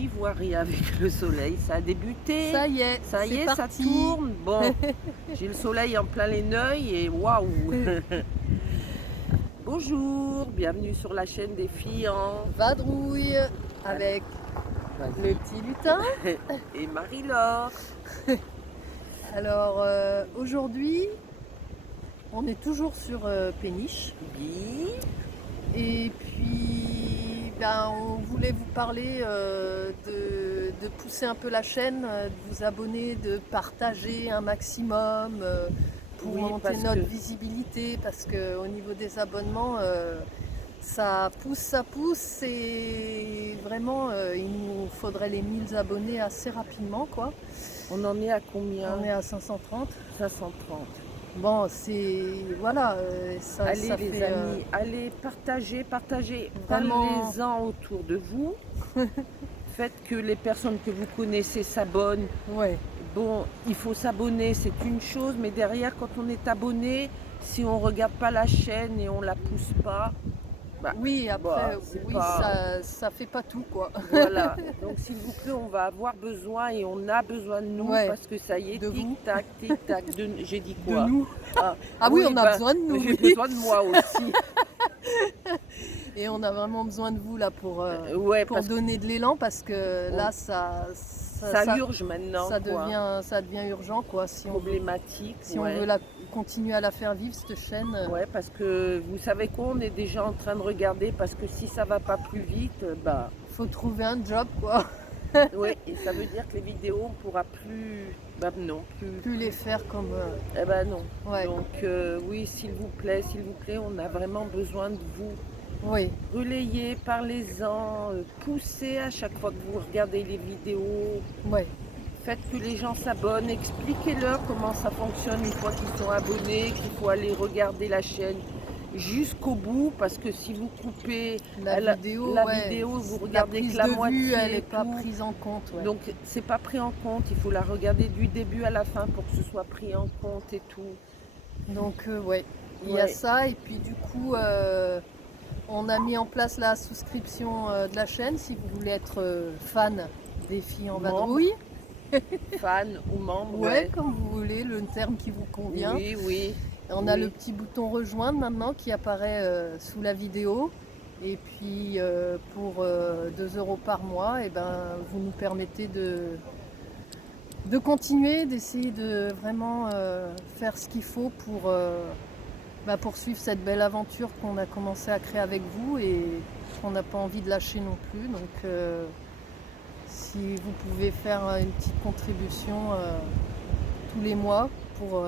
j'y vois rien avec le soleil. Ça a débuté, Ça y est, ça y c'est est, ça parti. tourne. Bon, j'ai le soleil en plein les yeux et waouh! Bonjour, bienvenue sur la chaîne des filles en... Vadrouille avec le Vas-y. petit lutin. Et Marie-Laure. Alors aujourd'hui, on est toujours sur Péniche. Bi. Et puis, on voulait vous parler de pousser un peu la chaîne, de vous abonner, de partager un maximum pour Oui, monter parce notre que visibilité, parce qu'au niveau des abonnements, ça pousse et vraiment, il nous faudrait les 1000 abonnés assez rapidement, quoi. on en est à combien? On est à 530. 530. Bon, voilà, Allez ça les fait amis, allez partagez, vraiment, parlez-en autour de vous. Faites que les personnes que vous connaissez s'abonnent. ouais. Bon, il faut s'abonner, c'est une chose, mais derrière, quand on est abonné, si on regarde pas la chaîne et on la pousse pas, bah, Oui, après, c'est oui, pas... ça fait pas tout, quoi. Voilà. Donc, s'il vous plaît, on va avoir besoin et on a besoin de nous Ouais, parce que ça y est, de vous, tic-tac, tic-tac. J'ai dit de quoi? nous. Ah, Ah oui, oui, on a besoin de nous, j'ai oui. besoin de moi aussi. Et on a vraiment besoin de vous là Ouais, pour parce que donner de l'élan parce que on- là, ça urge maintenant, quoi. ça devient urgent, quoi. Problématique, Si on ouais. veut continuer à la faire vivre, cette chaîne, Ouais, parce que vous savez quoi, on est déjà en train de regarder parce que si ça va pas plus vite, bah faut trouver un job, quoi. ouais, et ça veut dire que les vidéos on pourra plus, bah non, Plus les faire comme, eh ben non. ouais, Donc oui, s'il vous plaît, on a vraiment besoin de vous. oui, Relayez, parlez-en, poussez à chaque fois que vous regardez les vidéos. ouais. Faites que les gens s'abonnent, expliquez-leur comment ça fonctionne une fois qu'ils sont abonnés, qu'il faut aller regarder la chaîne jusqu'au bout, parce que si vous coupez La vidéo, la ouais, vidéo, vous la regardez que prise la de vue, moitié elle et n'est pas tout. prise en compte, ouais. Donc c'est pas pris en compte, il faut la regarder du début à la fin pour que ce soit pris en compte et tout. Donc, ouais, il y a Ouais, ça. Et puis, du coup, on a mis en place la souscription de la chaîne si vous voulez être fan des filles en membre, vadrouille. fan ou membre, Ouais, ouais. comme vous voulez, le terme qui vous convient. Oui, oui. On a Oui. le petit bouton rejoindre maintenant qui apparaît sous la vidéo. Et puis, pour 2 euros par mois, vous nous permettez de continuer, d'essayer de vraiment faire ce qu'il faut pour poursuivre cette belle aventure qu'on a commencé à créer avec vous et qu'on n'a pas envie de lâcher non plus. Donc si vous pouvez faire une petite contribution tous les mois Pour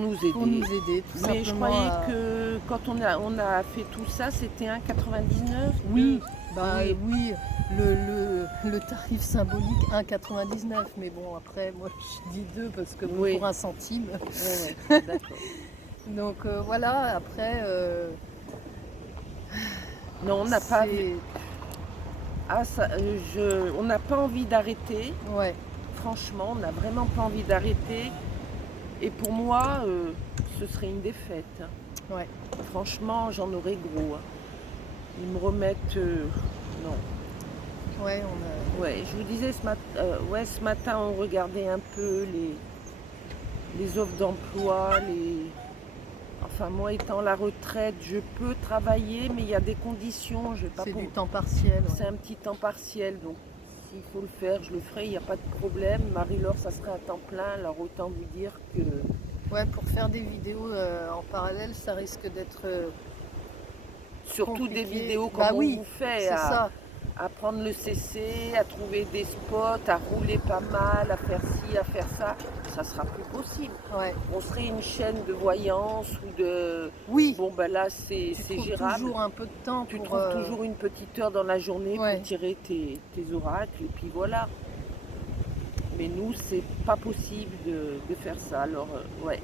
nous pour nous aider. aider, tout Mais je simplement. croyais que quand on a fait tout ça, c'était 1,99 €. Oui, Oui. oui, le tarif symbolique 1,99, mais bon, après, moi je dis 2 parce que bon, Oui. pour un centime. Ouais, d'accord. Donc voilà, après, Non, on n'a pas, c'est... on n'a pas envie d'arrêter. Ouais, Franchement, on n'a vraiment pas envie d'arrêter. Et pour moi, ce serait une défaite, hein. ouais, Franchement, j'en aurais gros, hein. Ils me remettent, non. ouais, Ouais, je vous disais ce matin, on regardait un peu les offres d'emploi, enfin moi étant à la retraite, je peux travailler, mais il y a des conditions, je vais pas c'est pour... du temps partiel. C'est un petit temps partiel, donc s'il faut le faire, je le ferai, il n'y a pas de problème. Marie-Laure, ça serait à temps plein, alors autant vous dire que... Ouais, pour faire des vidéos en parallèle, ça risque d'être Surtout des compliqué. vidéos comme Bah on oui, vous fait, c'est ça. à prendre le CC, à trouver des spots, à rouler pas mal, à faire ci, à faire ça sera plus possible. Ouais. On serait une chaîne de voyance ou de... Oui, Bon ben là c'est tu trouves gérable. toujours un peu de temps Tu pour... trouves toujours une petite heure dans la journée Ouais. pour tirer tes oracles et puis voilà. Mais nous c'est pas possible de faire ça. Alors ouais,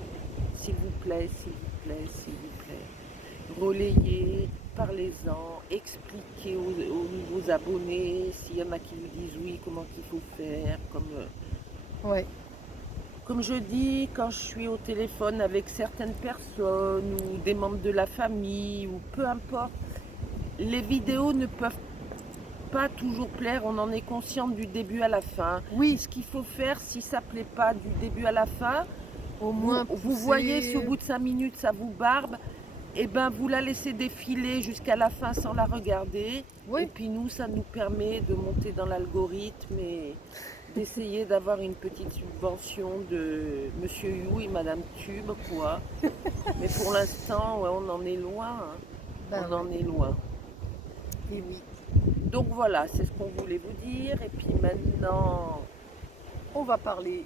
s'il vous plaît, s'il vous plaît, s'il vous plaît. Relayez, parlez-en, expliquez aux nouveaux abonnés, s'il y en a qui vous disent oui, comment il faut faire, Ouais, comme je dis, quand je suis au téléphone avec certaines personnes ou des membres de la famille ou peu importe, les vidéos ne peuvent pas toujours plaire, on en est consciente du début à la fin. Oui, Ce qu'il faut faire, si ça plaît pas du début à la fin, au moins vous voyez si au bout de 5 minutes ça vous barbe, et ben vous la laissez défiler jusqu'à la fin sans la regarder. Oui. Et puis nous, ça nous permet de monter dans l'algorithme et d'essayer d'avoir une petite subvention de Monsieur You et Madame Tube, quoi. Mais pour l'instant, ouais, on en est loin. Hein. Ben On en est loin. Et oui. Donc voilà, c'est ce qu'on voulait vous dire. Et puis maintenant, On va parler.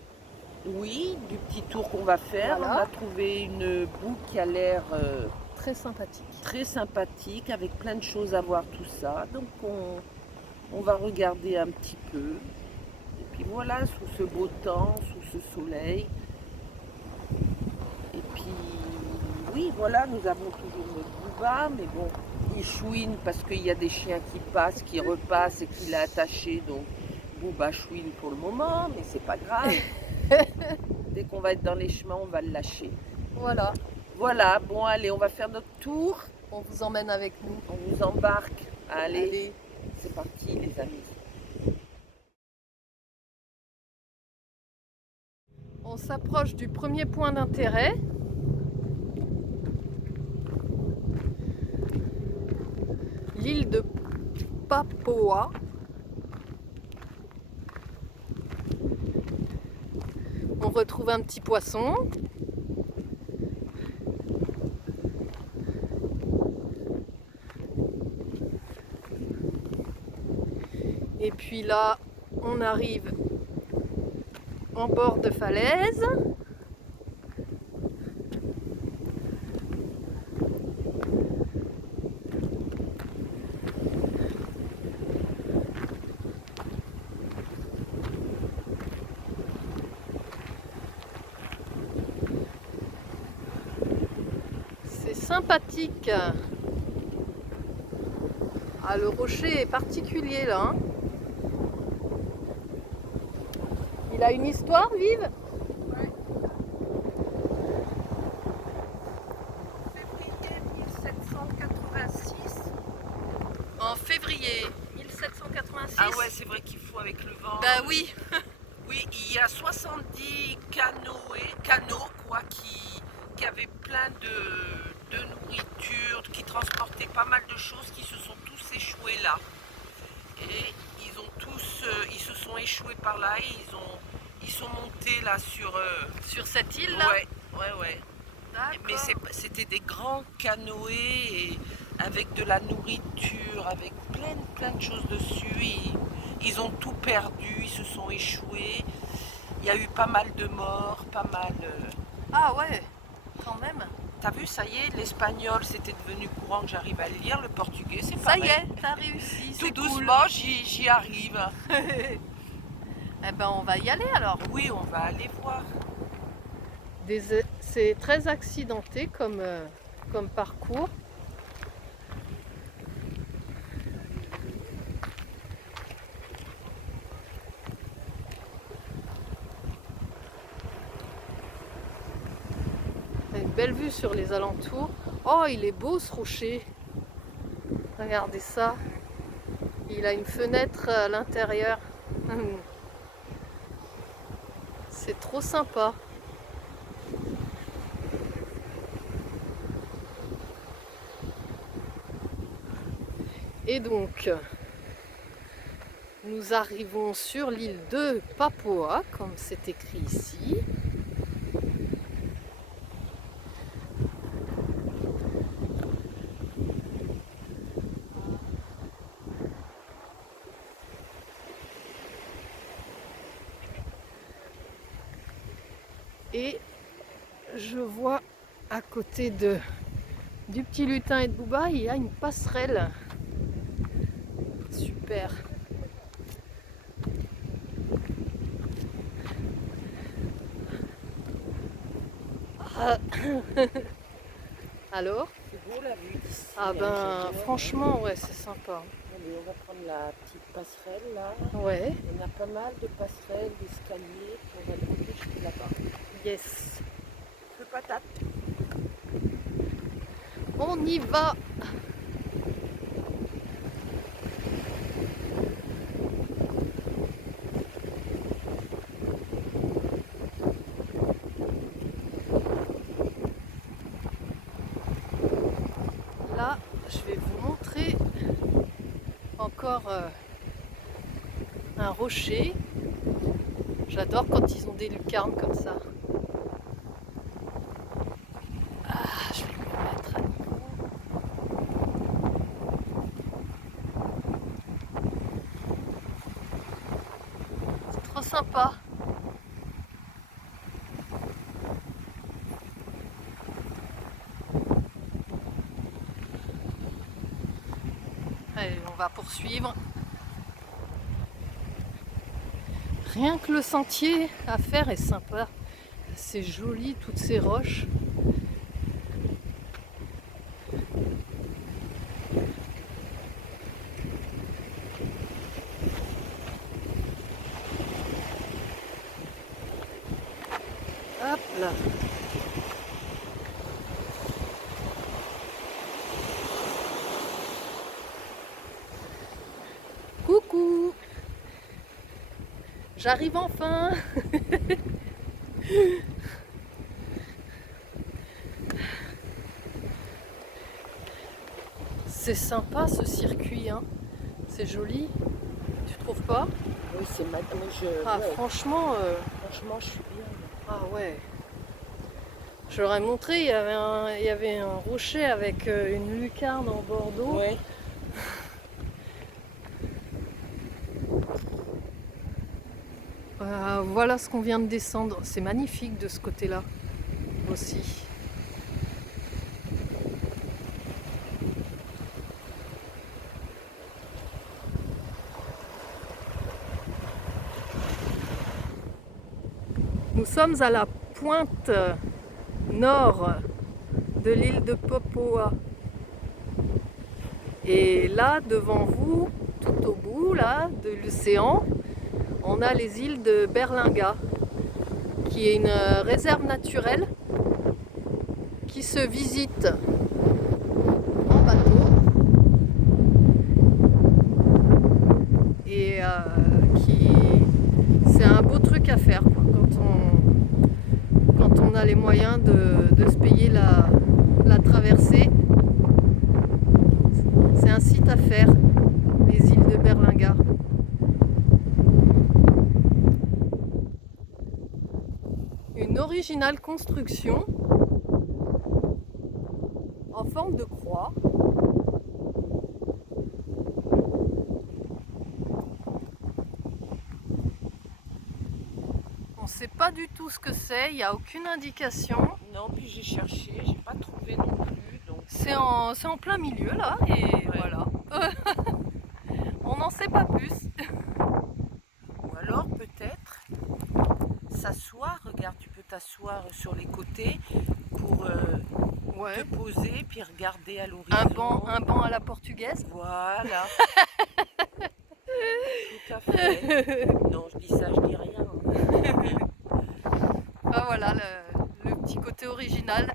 oui, du petit tour qu'on va faire. Voilà. On a trouvé une boucle qui a l'air Très sympathique. très sympathique, avec plein de choses à voir, tout ça. Donc on va regarder un petit peu. Et puis voilà, sous ce beau temps, sous ce soleil. Et puis, oui, voilà, nous avons toujours notre Booba, mais bon, il chouine parce qu'il y a des chiens qui passent, qui repassent et qu'il a attaché. Donc, Booba chouine pour le moment, mais c'est pas grave. Dès qu'on va être dans les chemins, on va le lâcher. Voilà. Voilà, bon, allez, on va faire notre tour. On vous emmène avec nous. On vous embarque. Allez. Allez. C'est parti, les amis. On s'approche du premier point d'intérêt. L'île de Papoa. On retrouve un petit poisson. Et puis là, on arrive en bord de falaise. C'est sympathique. Ah, le rocher est particulier là. Hein. Il a une histoire vive. Ouais. Février 1786. En février 1786. Ah ouais, c'est vrai qu'il faut avec le vent. Bah oui. Oui, il y a 70 canaux quoi, qui avaient plein de nourriture, qui transportaient pas mal de choses, qui se sont tous échoués là. Et ils se sont échoués par là et ils sont montés là Sur cette île là. Ouais. Mais D'accord. c'était des grands canoës et avec de la nourriture, avec plein de choses dessus. Ils ont tout perdu, ils se sont échoués. Il y a eu pas mal de morts, pas mal. Ah ouais, quand même. T'as vu, ça y est, l'espagnol c'était devenu courant que j'arrive à le lire, le portugais c'est Ça pareil. y est, t'as réussi. Tout C'est cool. doucement, j'y arrive. Eh ben on va y aller alors. Oui, on va aller voir. C'est très accidenté comme parcours. Une belle vue sur les alentours. Oh, il est beau ce rocher. Regardez ça. Il a une fenêtre à l'intérieur. C'est trop sympa. Et donc, nous arrivons sur l'île de Papoa, comme c'est écrit ici. Et je vois à côté du petit lutin et de Booba, il y a une passerelle. Super. Ah. Alors? C'est beau la vue d'ici. Ah hein, ben j'adore. franchement ouais c'est sympa. Allez, on va prendre la petite passerelle là. Ouais. Il y en a pas mal de passerelles, d'escaliers pour monter jusque là-bas. Yes. Feu patate. On y va. un rocher. J'adore quand ils ont des lucarnes comme ça. Ah, je vais me mettre à niveau. C'est trop sympa. Allez, on va poursuivre. Rien que le sentier à faire est sympa. C'est joli, toutes ces roches. Hop là. Coucou. J'arrive enfin. C'est sympa ce circuit, hein. C'est joli. Tu trouves pas? Oui, c'est maintenant. Ah, Ouais, franchement, franchement, je suis bien. ah ouais. Je leur ai montré, il y avait un rocher avec une lucarne en bord d'eau. Ouais. Voilà ce qu'on vient de descendre. C'est magnifique de ce côté-là aussi. Nous sommes à la pointe nord de l'île de Papoa. Et là, devant vous, tout au bout là, de l'océan, on a les îles de Berlinga, qui est une réserve naturelle qui se visite en bateau et c'est un beau truc à faire quoi, quand on a les moyens de se payer la traversée. C'est un site à faire, les îles de Berlinga. Une originale construction en forme de croix. On ne sait pas du tout ce que c'est, il n'y a aucune indication. Non, puis j'ai cherché, j'ai pas trouvé non plus. Donc... C'est en plein milieu là, et ouais. Voilà. On n'en sait pas plus. Ou alors peut-être s'asseoir, regarde, tu peux t'asseoir sur les côtés pour te poser puis regarder à l'horizon. Un banc à la portugaise. Voilà. Tout à fait. Non, je dis ça, je dis rien. Ah voilà le petit côté original.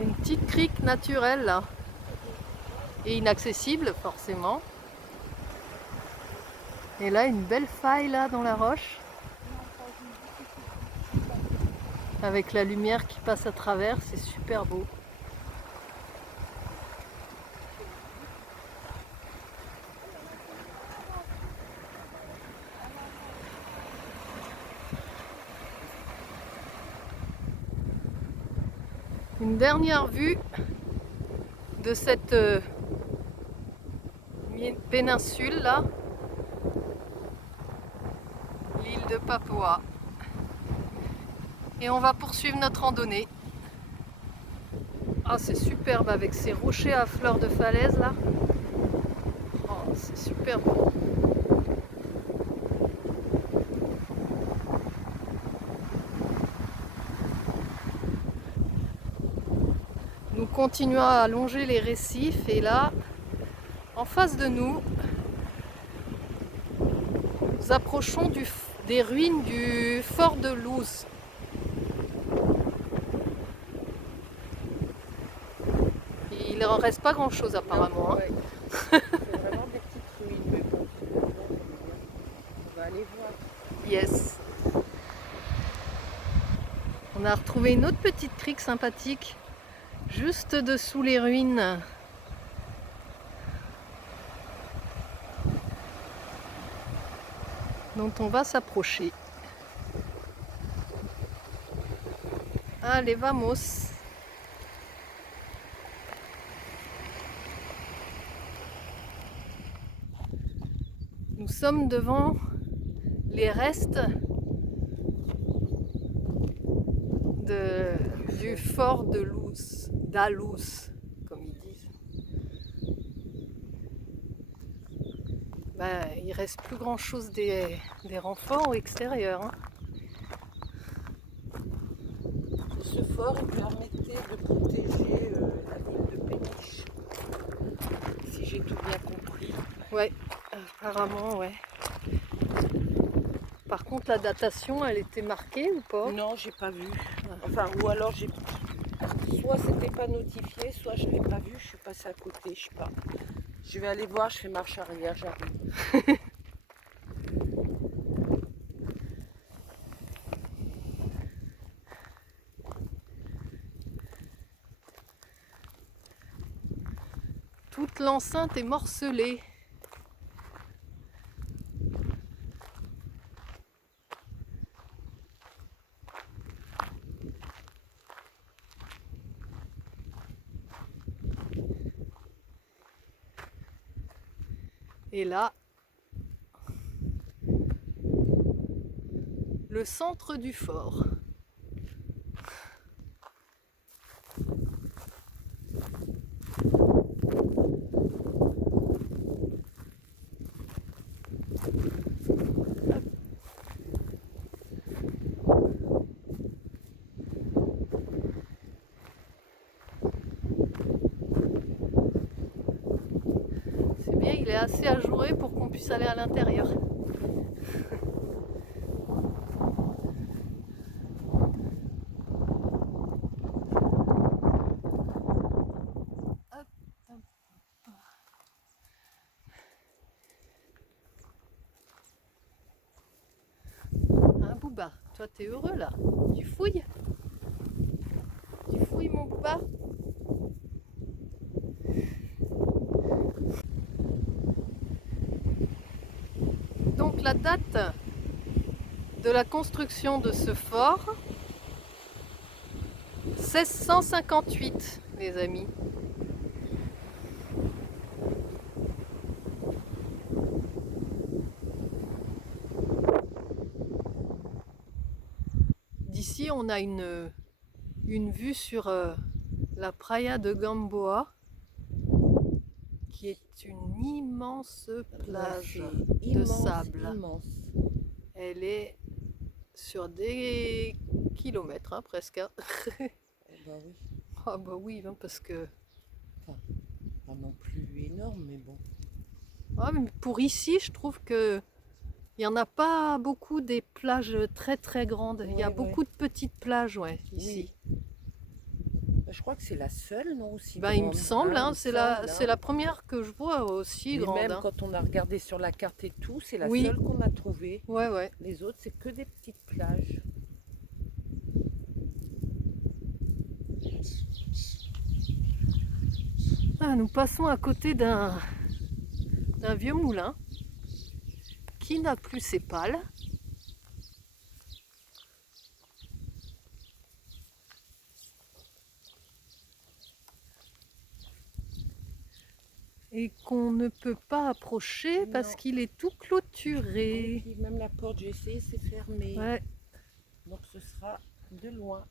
Une petite crique naturelle là. Et inaccessible forcément. Et là une belle faille là dans la roche. Avec la lumière qui passe à travers, c'est super beau. Une dernière vue de cette péninsule là, l'île de Papoa. Et on va poursuivre notre randonnée. Ah, c'est superbe avec ces rochers à fleur de falaise là. Oh, c'est super beau. Nous continuons à longer les récifs et là, en face de nous, nous approchons des ruines du fort de Luz. Il n'en reste pas grand chose apparemment. Ouais. C'est vraiment a retrouvé une autre petite crique sympathique, juste dessous les ruines. Dont on va s'approcher. Allez, vamos! Nous sommes devant les restes du fort de Luz, d'Aluz, comme ils disent. Ben, il reste plus grand chose des renforts extérieurs. Hein. Ce fort il permettait de protéger la ville de Péniche, si j'ai tout bien compris. Ouais, apparemment, ouais. Par contre, la datation, elle était marquée ou pas? Non, j'ai pas vu. Enfin, ou alors j'ai soit c'était pas notifié, soit je l'ai pas vu, je suis passée à côté, je sais pas. Je vais aller voir, je fais marche arrière, j'arrive. Toute l'enceinte est morcelée. Et là, le centre du fort. C'est bien, il est assez ajouré pour qu'on puisse aller à l'intérieur. Hein, Bouba, toi t'es heureux là? Tu fouilles? Tu fouilles mon Bouba? Donc la date de la construction de ce fort, 1658, les amis. D'ici, on a une vue sur la Praia de Gamboa, qui est une immense plage de sable. Immense. Elle est sur des kilomètres, hein, presque. Hein. Bah oui. Ah bah oui, hein, parce que... Enfin, pas non plus énorme, mais bon. Ah, mais pour ici, je trouve que il n'y en a pas beaucoup des plages très très grandes. Il y a beaucoup de petites plages, ouais, ici. Oui. Je crois que c'est la seule, non, aussi Ben, il me grande, semble, hein, c'est hein. la première que je vois aussi Mais grande. même Hein. quand on a regardé sur la carte et tout, c'est la Oui. seule qu'on a trouvée. Ouais, ouais. Les autres, c'est que des petites plages. Ah, nous passons à côté d'un vieux moulin qui n'a plus ses pales. Et qu'on ne peut pas approcher parce qu'il est tout clôturé. Et puis même la porte, j'ai essayé, c'est fermé. Ouais. Donc ce sera de loin.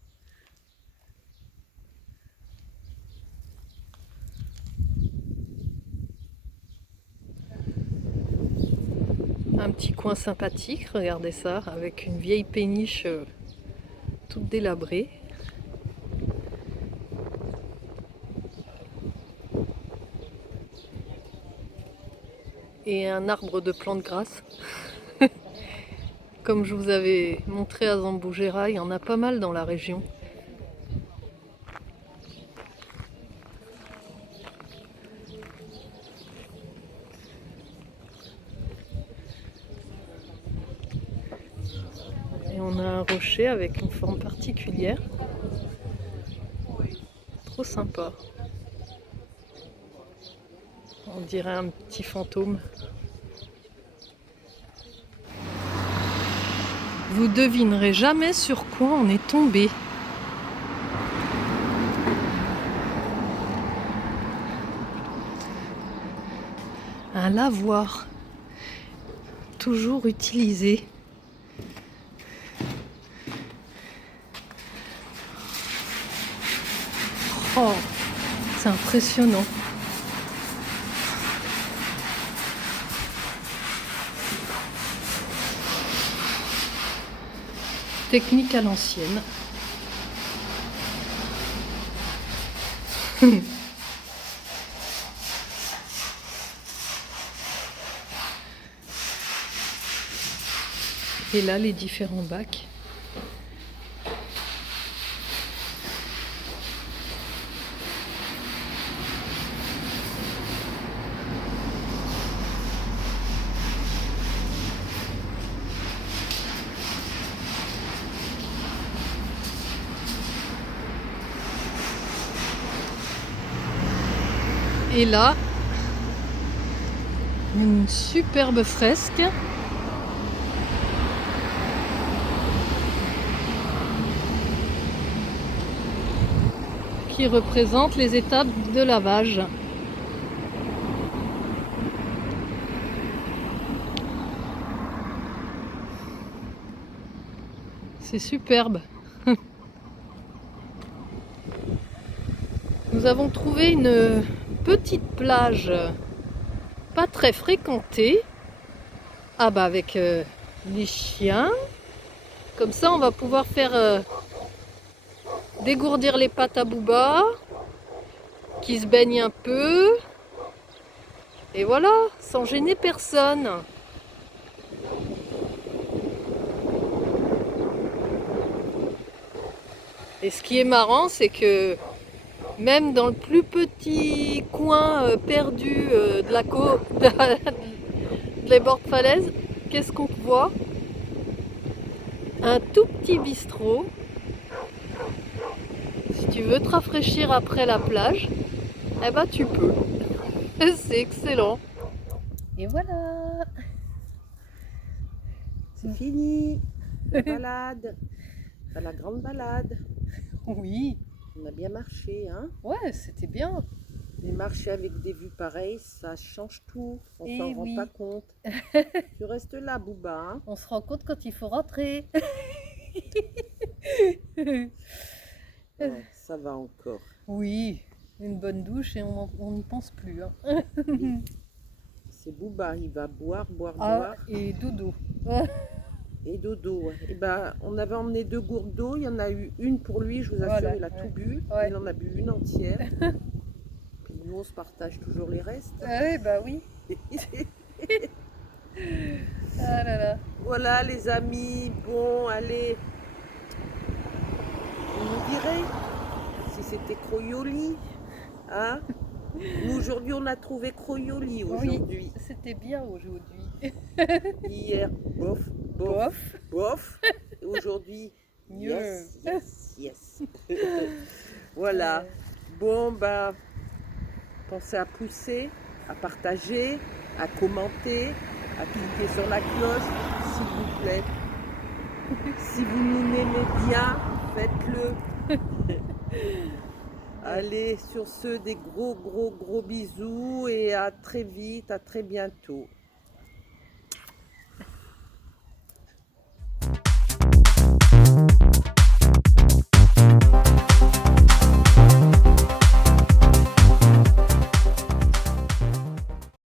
Un petit coin sympathique, regardez ça, avec une vieille péniche toute délabrée. Et un arbre de plantes grasses. Comme je vous avais montré à Zamboujeira, il y en a pas mal dans la région. Et on a un rocher avec une forme particulière. trop sympa. On dirait un petit fantôme. Vous devinerez jamais sur quoi on est tombé. Un lavoir, toujours utilisé. Oh, c'est impressionnant. Technique à l'ancienne. Et là, les différents bacs. Et là, une superbe fresque. Qui représente les étapes de lavage. C'est superbe. Nous avons trouvé une petite plage pas très fréquentée. Ah bah avec les chiens. Comme ça on va pouvoir faire dégourdir les pattes à Booba, qui se baigne un peu. Et voilà, sans gêner personne. Et ce qui est marrant, c'est que même dans le plus petit coin perdu de la côte, des bords de falaise, qu'est-ce qu'on voit? Un tout petit bistrot. Si tu veux te rafraîchir après la plage, eh ben tu peux. C'est excellent. Et voilà. C'est fini. La balade. Enfin, la grande balade. Oui. On a bien marché, hein? Ouais, c'était bien. Mais marcher avec des vues pareilles, ça change tout. On Eh s'en rend oui. pas compte. Tu restes là, Booba. Hein? On se rend compte quand il faut rentrer. Ouais, ça va encore. Oui, une bonne douche et on n'y pense plus. Hein. C'est Booba, il va boire, boire, Ah, boire. et dodo. Et dodo. Ouais. Et ben, on avait emmené 2 gourdes d'eau. Il y en a eu une pour lui, je vous assure, Voilà, il a ouais. tout bu. Ouais. Il en a bu une entière. Puis nous, on se partage toujours les restes. Ah oui, bah oui. Ah là là. Voilà, les amis. Bon, allez. Vous nous direz si c'était Croyoli. Hein? Nous, aujourd'hui, on a trouvé Croyoli. Aujourd'hui. Oui, c'était bien aujourd'hui. Hier, bof, bof, bof. Et aujourd'hui, Mieux. yes, yes, yes. Voilà. Bon, ben, pensez à pousser, à partager, à commenter, à cliquer sur la cloche, s'il vous plaît. Si vous nous aimez bien, faites-le. Allez, sur ce, des gros bisous et à très vite, à très bientôt.